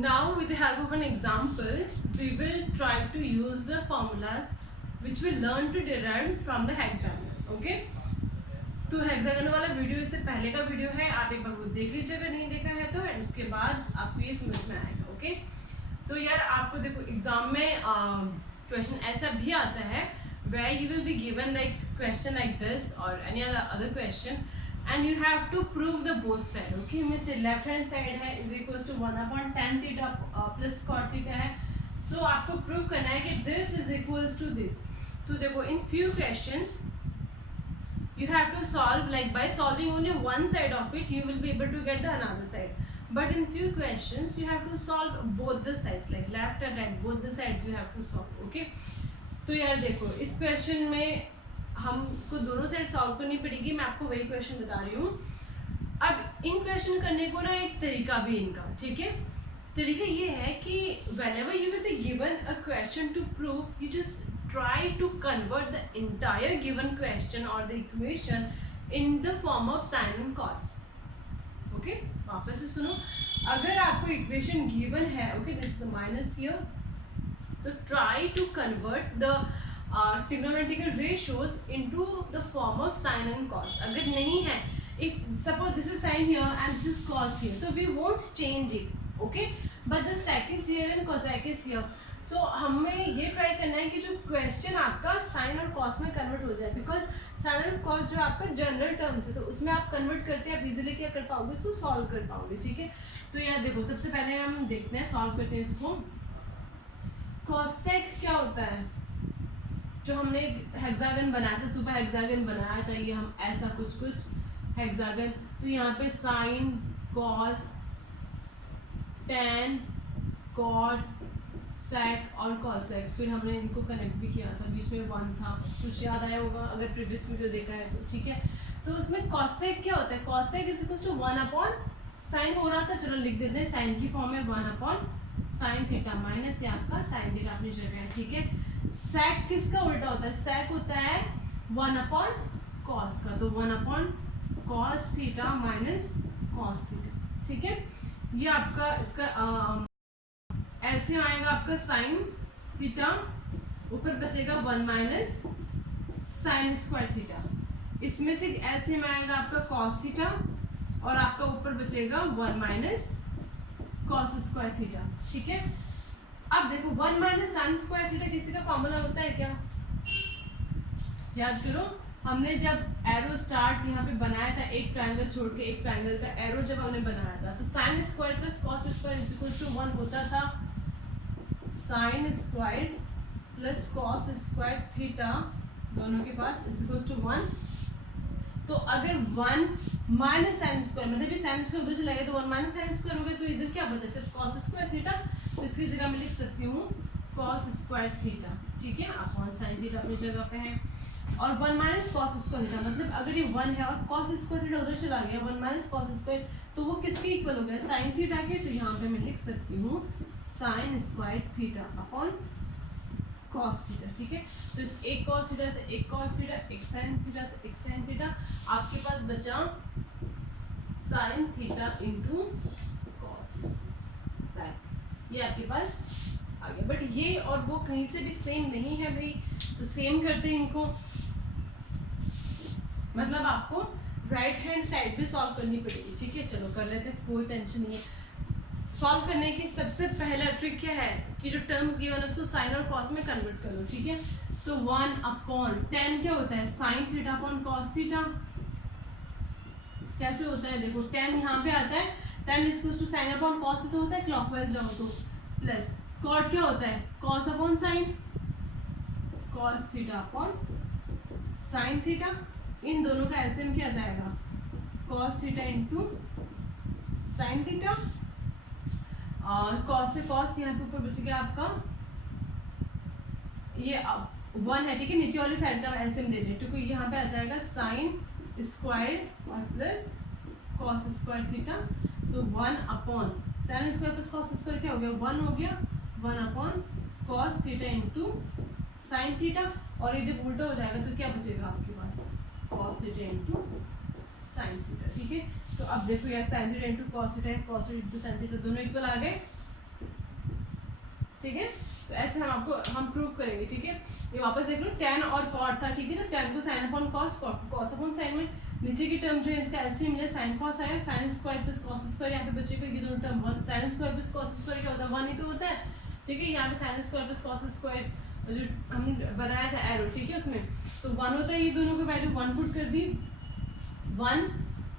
Now with the help of an example, we will try to use the formulas which we learn to derive from the hexagon. Okay? तो hexagon वाला video इससे पहले का video है, आप एक बार वो देख लीजिए अगर नहीं देखा है तो, एंड उसके बाद आपको ये समझ में आएगा. ओके, तो यार आपको देखो एग्जाम में क्वेश्चन ऐसा भी आता है where you will be given like question like this or any other question and you have to prove the both side. Okay, means left hand side है is equals to 1/tan theta plus cot theta है, so आपको prove करना है कि this is equals to this. तो देखो in few questions you have to solve like by solving only one side of it you will be able to get the another side, but in few questions you have to solve both the sides like left and right, both the sides you have to solve. Okay, तो यार देखो इस question में हमको दोनों side solve करनी पड़ेगी. मैं आपको वही क्वेश्चन बता रही हूँ. अब इन क्वेश्चन करने को ना एक तरीका भी इनका, ठीक है. तरीका ये है कि whenever you will be given a question to prove, you just try to convert the entire given question or the equation in the form of sin and cos. Okay, वापस से सुनो. अगर आपको इक्वेशन गिवन है, okay, this is minus here, तो try to convert the trigonometrical ratios into the form of sin and cos. अगर नहीं है, if suppose this is sin here and this is cos here, so we won't change it, okay, but the sec is here and cosec is here. So हमें ये try करना है कि जो question आपका साइन और कॉस में convert हो जाए, बिकॉज साइन और कॉस जो आपका जनरल टर्म्स है तो उसमें आप कन्वर्ट करते हैं, आप इजीली क्या कर पाओगे, उसको सॉल्व कर पाओगे. ठीक है, तो यार देखो सबसे पहले हम देखते हैं, सॉल्व करते हैं इसको. कॉसेक क्या होता है, जो हमने हेक्सागन बनाया था, सुपर हेक्सागन बनाया था, ये हम ऐसा कुछ हेक्सागन, तो यहाँ पे sign, cos, ten, cot, sec और कॉसेक, फिर हमने इनको कनेक्ट भी किया था, बीच में 1 था, कुछ याद आया होगा अगर प्रीवियस वीडियो देखा है तो. ठीक है, तो उसमें कॉसेक क्या होता है, कॉसेक इज इक्वल टू 1/साइन हो रहा था, चलो लिख देते हैं साइन की फॉर्म में 1/साइन थीटा माइनस ये आपका साइन थीटा अपनी जगह है. ठीक है, सेक किसका उल्टा होता है, सेक होता है 1/कॉस का, तो 1/कॉस थीटा माइनस कॉस थीटा. ठीक है, ये आपका इसका एलसीएम आएगा आपका साइन थीटा, ऊपर बचेगा 1 माइनस साइन स्क्वायर थीटा, इसमें से एलसीएम आएगा आपका कॉस थीटा और आपका ऊपर बचेगा 1 माइनस कॉस स्क्वायर थीटा. ठीक है, अब देखो 1 माइनस साइन स्क्वायर थीटा किसी का फॉर्मूला होता है क्या, याद करो. हमने जब एरो स्टार्ट यहाँ पे बनाया था, एक ट्रायंगल छोड़ के एक ट्रायंगल का एरो जब हमने बनाया था, तो sine square plus cos square is equal to 1 होता था. Sine square plus cos square theta दोनों के पास इज इक्वल टू 1. तो अगर 1 माइनस साइन स्क्वायर, मतलब ये साइन स्क्वायर उधर चला गया तो 1 माइनस साइन स्क्वायर हो गया, तो इधर क्या बचा, सिर्फ कॉस स्क्वायर थीटा, तो इसकी जगह मैं लिख सकती हूँ कॉस स्क्वायर थीटा. ठीक है, अपॉन साइन थीटा अपनी जगह पे है, और 1 माइनस कॉस स्क्वायर थीटा, मतलब अगर ये 1 है और कॉस स्क्वायर थीटा उधर चला गया, 1 माइनस कॉस स्क्वायर, तो वो किसके इक्वल हो गया, साइन थीटा के. तो यहाँ पे मैं लिख सकती हूँ sine square theta upon cos theta. ठीक है, तो इस एक कॉस थीटा से एक कॉस थीटा, एक साइन थीटा से एक साइन थीटा, आपके पास बचा sign theta into cos theta, ये आपके पास आ गया. बट ये और वो कहीं से भी सेम नहीं है भाई, तो सेम करते हैं इनको, मतलब आपको राइट हैंड साइड पे सॉल्व करनी पड़ेगी. ठीक है, चलो कर लेते हैं, कोई टेंशन नहीं है. सॉल्व करने की सबसे पहला ट्रिक क्या है कि जो टर्म्स गिवन है उसको साइन और कॉस में कन्वर्ट कर लो. ठीक है, तो 1/tan क्या होता है, sine theta upon cos theta. कैसे होता है देखो, tan यहाँ पे आता है, tan is equal to sine upon cos theta होता है, क्लॉकवाइज जाओ तो, प्लस कॉट क्या होता है, cos upon sine, cos theta upon sine theta. इन दोनों का एलसीएम क्या आ जाएगा, cos theta into sine theta, और कॉस से कॉस यहाँ पे ऊपर बचेगा आपका ये 1 है. ठीक है, नीचे वाली साइड का एलसीएम दे रहे हैं, क्योंकि यहाँ पे आ जाएगा साइन स्क्वायर और प्लस कॉस स्क्वायर थीटा, तो 1/साइन स्क्वायर प्लस कॉस स्क्वायर क्या हो गया, 1 हो गया, 1/कॉस थीटा इंटू साइन थीटा, और ये जब उल्टा हो जाएगा तो क्या बचेगा आपके पास, cos theta into sine theta. ठीक है, तो अब देखो यार sine theta into cos theta है, cos theta into sine theta दोनों इक्वल आ गए. ठीक है। तो ऐसे हम प्रूव करेंगे, ठीक है। ये वापस देख लो, tan और cot था, ठीक है। तो tan को sin upon cos, cos upon sin में नीचे की टर्म जो है इसका एलसीएम मिला, sin cos आया, sin square plus cos square यहाँ पे बचेगा, ये दोनों term 1, sin square plus cos square क्या होता है 1 ही तो होता है, ठीक है। यहाँ पे sin square plus cos square जो हम बनाया था एरो, ठीक है, उसमें तो 1 होता है, ये दोनों की वैल्यू 1 पुट कर दी, 1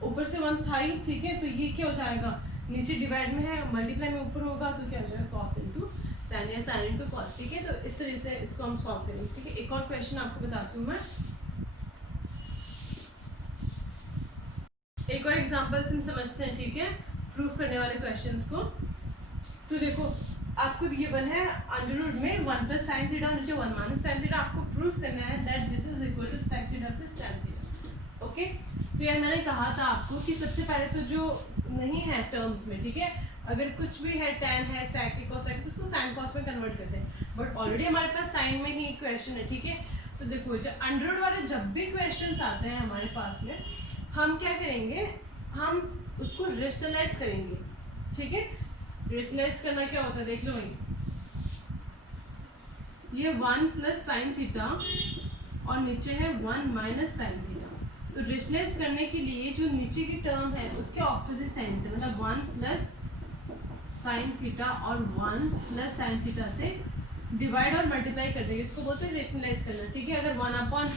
ऊपर से 1 था ही, ठीक है। तो ये क्या हो जाएगा, नीचे डिवाइड में है, मल्टीप्लाई में ऊपर होगा, तो क्या हो जाएगा cos इंटू साइन या साइन इंटू कॉस, ठीक है। तो इस तरह से इसको हम सॉल्व करेंगे, ठीक है। एक और क्वेश्चन आपको बताती हूँ मैं, एक और एग्जांपल से हम समझते हैं, ठीक है, प्रूफ करने वाले क्वेश्चंस को। तो देखो आपको ये बना है अंडर रूट में 1 प्लस साइन थीटा, नीचे 1 माइनस साइन थीटा, आपको प्रूफ करना है that this is equal to sec theta plus tan theta, okay. तो यार मैंने कहा था आपको कि सबसे पहले तो जो नहीं है टर्म्स में, ठीक है, अगर कुछ भी है tan है sec है cos है तो उसको sin cos में कन्वर्ट करते हैं, बट ऑलरेडी हमारे पास sin में ही क्वेश्चन है, ठीक है। तो देखो जब अंडर रूट वाले जब भी क्वेश्चंस आते हैं हमारे पास में, हम क्या करेंगे, हम उसको रेशनलाइज करेंगे, ठीक है। रेशनलाइज करना क्या होता है देख लो भाई, ये 1 प्लस साइन थीटा और नीचे है 1 माइनस साइन थीटा। तो रेशनलाइज करने के लिए जो नीचे की टर्म है उसके ऑपोजिट साइन से, मतलब 1 प्लस साइन थीटा और 1 प्लस साइन थीटा से डिवाइड और मल्टीप्लाई कर देंगे, इसको बोलते हैं रेशनलाइज करना, ठीक है। अगर 1 अपॉन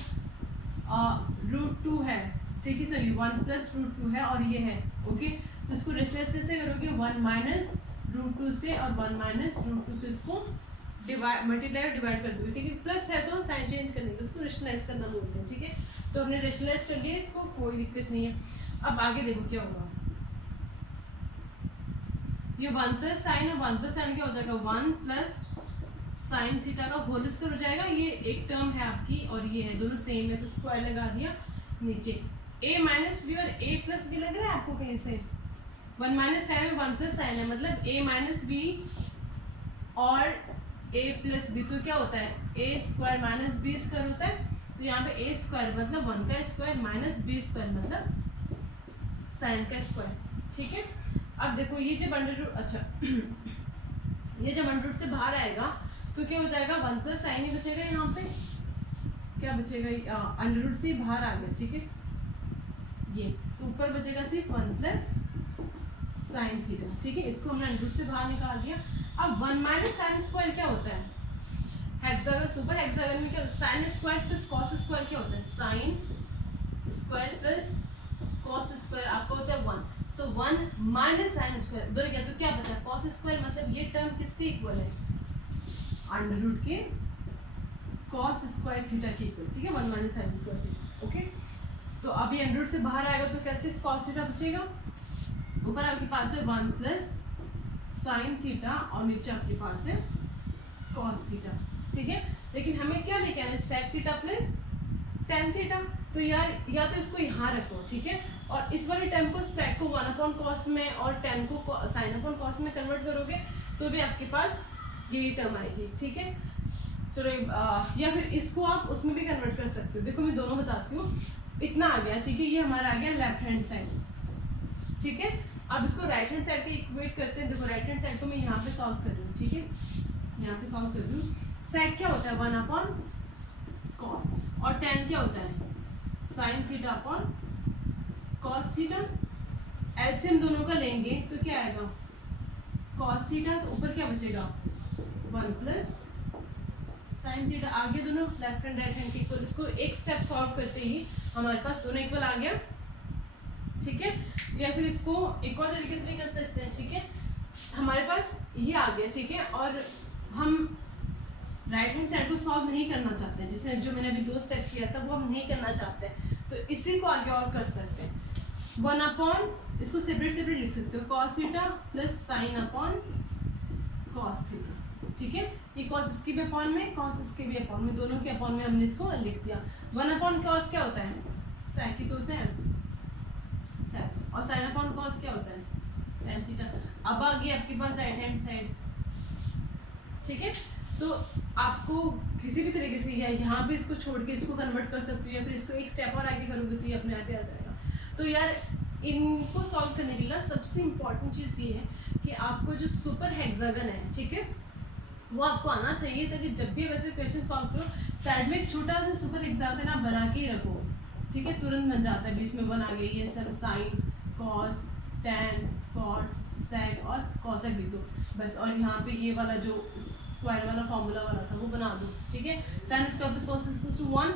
रूट 2 है, ठीक है, सॉरी 1 प्लस रूट 2 है और ये है, ओके। तो इसको रेशनलाइज कैसे करोगे, 1 माइनस रूट 2 से और 1 माइनस रूट 2 से इसको डिवाइड मल्टीप्लाई और डिवाइड कर दोगे, ठीक है। प्लस है तो साइन चेंज करने के उसको रेशनलाइज करना बोलते हैं, ठीक है। तो हमने रेशनलाइज कर लिया इसको, कोई दिक्कत नहीं है। अब आगे देखो क्या होगा, ये 1 प्लस साइन और 1 प्लस साइन क्या हो जाएगा, 1 प्लस साइन थीटा का होल स्क्वायर हो जाएगा। ये एक टर्म है आपकी और ये है, दोनों सेम है तो स्क्वायर लगा दिया नीचे। a माइनस बी और a प्लस बी लग रहा है आपको कहीं से, 1 माइनस साइन और 1 प्लस साइन है, मतलब a माइनस बी और a प्लस बी, तो क्या होता है a square minus b square होता है। तो यहाँ पे a स्क्वायर मतलब 1 का स्क्वायर माइनस बी स्क्वायर मतलब साइन का स्क्वायर, ठीक है। अब देखो ये जब अंडर रूट, अच्छा ये जब अंडर रूट से बाहर आएगा तो क्या हो जाएगा, 1 प्लस साइन ही बचेगा, यहाँ पे क्या बचेगा, अंडर रूट से बाहर आ गया, ठीक है। ये तो ऊपर बचेगा सिर्फ 1 प्लस साइन थीटा, ठीक है। इसको हमने अंडर रूट से बाहर निकाल दिया। अब 1 माइनस साइन स्क्वायर क्या होता है, हेक्सागन, सुपर हेक्सागन में क्या होता है, sine square plus cos square क्या होता है, sine square plus cos square आपका होता है 1, तो 1 माइनस साइन स्क्वायर उधर गया तो क्या बचा, कॉस स्क्वायर, मतलब ये टर्म किसके इक्वल है, अंडर रूट के कॉस स्क्वायर थीटा के इक्वल, ठीक है, 1 minus sine square theta, okay. तो अब ये अंडर रूट से बाहर आएगा तो क्या सिर्फ कॉस थीटा बचेगा, ऊपर आपके पास है 1 प्लस साइन थीटा और नीचे आपके पास है कॉस थीटा, ठीक है। लेकिन हमें क्या लेके आना है, sec theta plus tan theta. तो यार या तो इसको यहाँ रखो, ठीक है, और इस वाले टर्म को सेक को 1 अपॉन कॉस में और टेन को साइन अपॉन कॉस में कन्वर्ट करोगे तो भी आपके पास यही टर्म आएगी, ठीक है। चलो या फिर इसको आप उसमें भी कन्वर्ट कर सकते हो, देखो मैं दोनों बताती हूँ। इतना आ गया, ठीक है, ये हमारा आ गया लेफ्ट हैंड साइड, ठीक है। अब इसको राइट हैंड साइड के इक्वेट करते हैं, देखो राइट हैंड साइड को मैं यहाँ पे सॉल्व कर रही हूँ, ठीक है, यहाँ पे सॉल्व कर रही हूँ। सेक क्या होता है 1 अपॉन कॉस और टेन क्या होता है sine theta upon cos theta. LCM दोनों का लेंगे तो क्या आएगा कॉस थीटा, तो ऊपर क्या बचेगा 1 प्लस साइन थीटा। आगे दोनों लेफ्ट हैंड राइट हैंड के इक्वल, इसको एक स्टेप सॉल्व करते ही हमारे पास दोनों इक्वल आ गया, ठीक है। या फिर इसको एक और तरीके से भी कर सकते हैं, ठीक है, हमारे पास ये आ गया, ठीक है, और हम राइट हैंड साइड को सॉल्व नहीं करना चाहते हैं, जिसने जो मैंने अभी 2 स्टेप किया था वो हम नहीं करना चाहते हैं, तो इसी को आगे और कर सकते हैं। 1 अपॉन, इसको सेपरेट सेपरेट लिख सकते हो, cos theta plus sign upon cos theta, ठीक है। ये कॉस इसके भी अपॉन में, कॉस इसके भी अपॉन में, दोनों के अपॉन में हमने इसको लिख दिया। 1 अपॉन कॉस क्या होता है सेक ही तो होता है सेक, और साइन अपॉन कॉस क्या होता है टेन थीटा। अब आ गई आपके पास राइट हैंड साइड, ठीक है। तो आपको किसी भी तरीके से या यहाँ पे इसको छोड़ के इसको कन्वर्ट कर सकते हो, या फिर इसको एक स्टेप और आगे करोगे तो ये अपने आप ही आ जाएगा। तो यार इनको सॉल्व करने के लिए सबसे इम्पोर्टेंट चीज़ ये है कि आपको जो सुपर हेक्सागन है, ठीक है, वो आपको आना चाहिए, ताकि जब भी वैसे क्वेश्चन सॉल्व करो साइड में एक छोटा सा सुपर एग्जाम्पल आप बना के ही रखो, ठीक है, तुरंत बन जाता है। बीच में बना गई ये सब sine cos tan cot sec और कॉसेक लिख दो बस, और यहाँ पे ये वाला जो स्क्वायर वाला फॉर्मूला वाला था वो बना दो, ठीक है। Sine square plus cos equals to 1,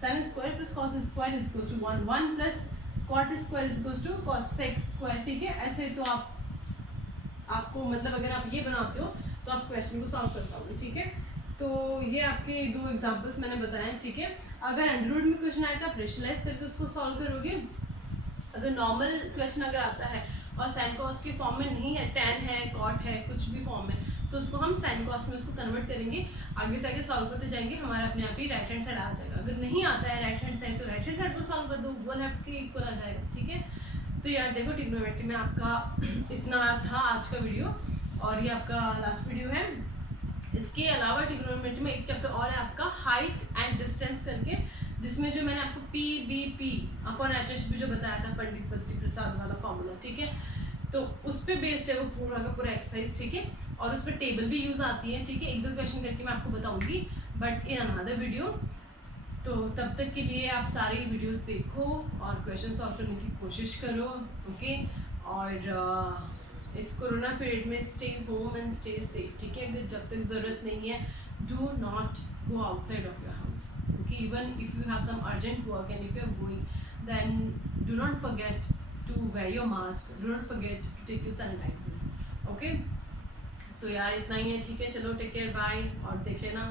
sine square plus cos square equals to 1, 1 plus cot square equals to cosec square, ठीक है। ऐसे तो आपको मतलब अगर आप ये बनाते हो तो आप क्वेश्चन को सॉल्व कर पाओगे, ठीक है। तो ये आपके 2 एग्जांपल्स मैंने बताए हैं, ठीक है। अगर अंडरवुड में क्वेश्चन आए तो आप रेशनलाइज करके उसको सॉल्व करोगे। अगर नॉर्मल क्वेश्चन अगर आता है और साइन कॉस के फॉर्म में नहीं है, टैन है कॉट है कुछ भी फॉर्म में, तो उसको हम साइन कॉस में उसको कन्वर्ट करेंगे, आगे से आगे सॉल्व करते जाएंगे, हमारा अपने आप ही राइट हैंड साइड आ जाएगा। अगर नहीं आता है राइट हैंड साइड तो राइट हैंड साइड को सॉल्व कर दो, 1 हाफ के इक्वल आ जाएगा, ठीक है। तो यार देखो ट्रिग्नोमेट्री में आपका इतना था आज का वीडियो, और ये आपका लास्ट वीडियो है। इसके अलावा ट्रिग्नोमेट्री में एक चैप्टर और है आपका हाइट एंड डिस्टेंस करके, जिसमें जो मैंने आपको PBP अपन HHB जो बताया था पंडित बद्री प्रसाद वाला फॉर्मूला, ठीक है, तो उस पर बेस्ड है वो पूरा का पूरा एक्सरसाइज, ठीक है। और उस पर टेबल भी यूज आती है, ठीक है। 1-2 क्वेश्चन करके मैं आपको बताऊंगी बट इन अनदर वीडियो। तो तब तक के लिए आप सारी वीडियोस देखो और क्वेश्चन सॉल्व करने की कोशिश करो, ओके। और इस कोरोना पीरियड में stay home and stay safe, ठीक है। अगर जब तक ज़रूरत नहीं है do not go outside of your house, okay. Even if you have some urgent work and if you are going, then do not forget to wear your mask, do not forget to take your sanitizer, okay. So यार इतना ही है, ठीक है। चलो take care, bye, और देख लेना